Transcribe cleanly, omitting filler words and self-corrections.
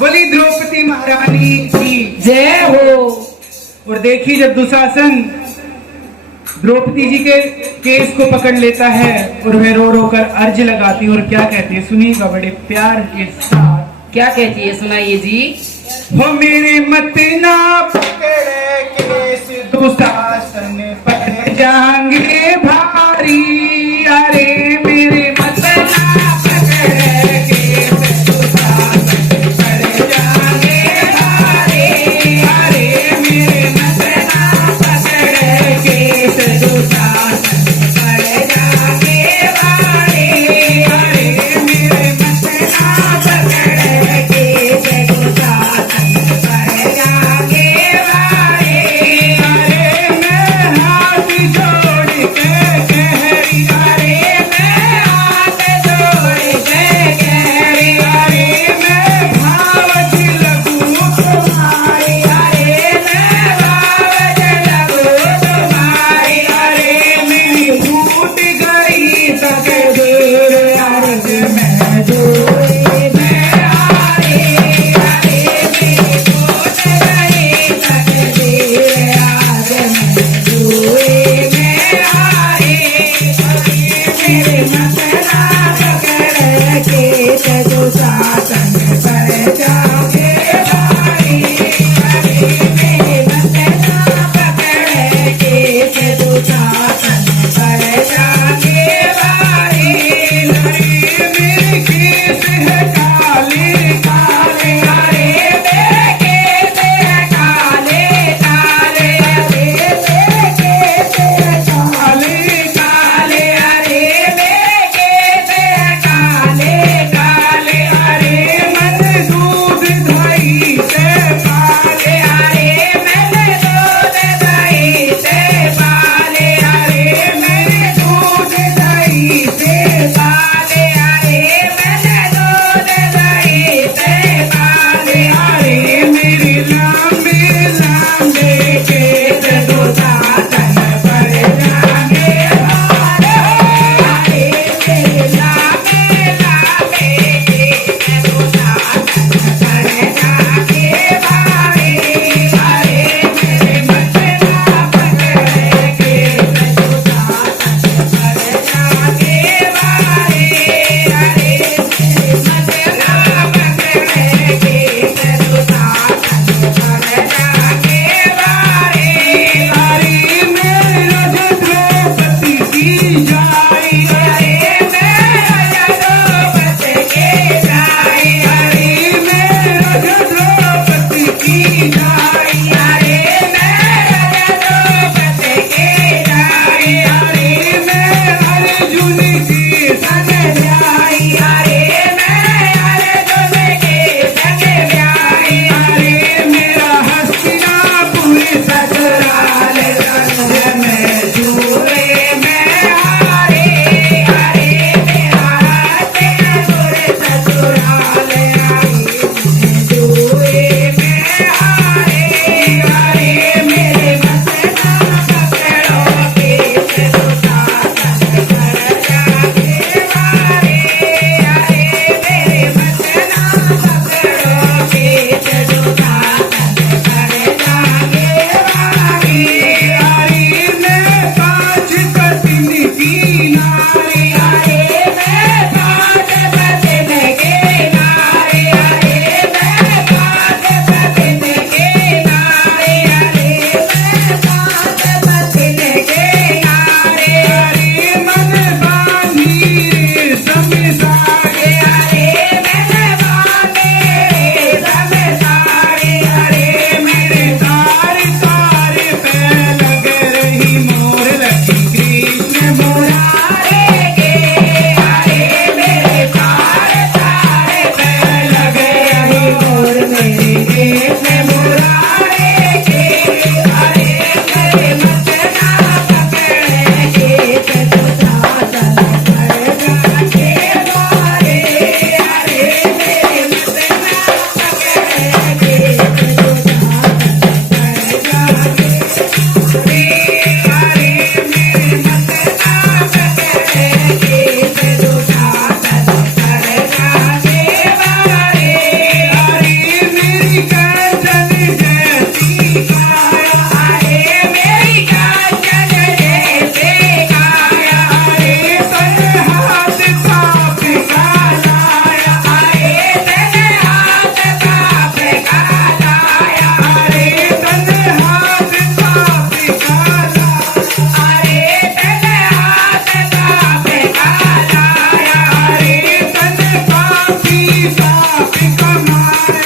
बोली द्रौपदी महारानी की जय हो। और देखिए जब दुशासन द्रौपदी जी के केस को पकड़ लेता है और वह रो रो कर अर्ज लगाती है और क्या कहती है सुनिएगा बड़े प्यार के साथ। क्या कहती है सुनाइए जी। हो मेरे मत ना पकड़े केस दुशासन पड़ जाएंगे भारी। अरे मेरे मत ना पकड़े केस दुशासन पड़ जाएंगे भारी। अरे मेरे मत ना पकड़े केस दुशासन पड़ जाएंगे भारी। अरे मेरे मत ना पकड़े केस दुशासन पड़ जाएंगे भारी। अरे मैं हाथ जोड़ के कह रही अरे कमार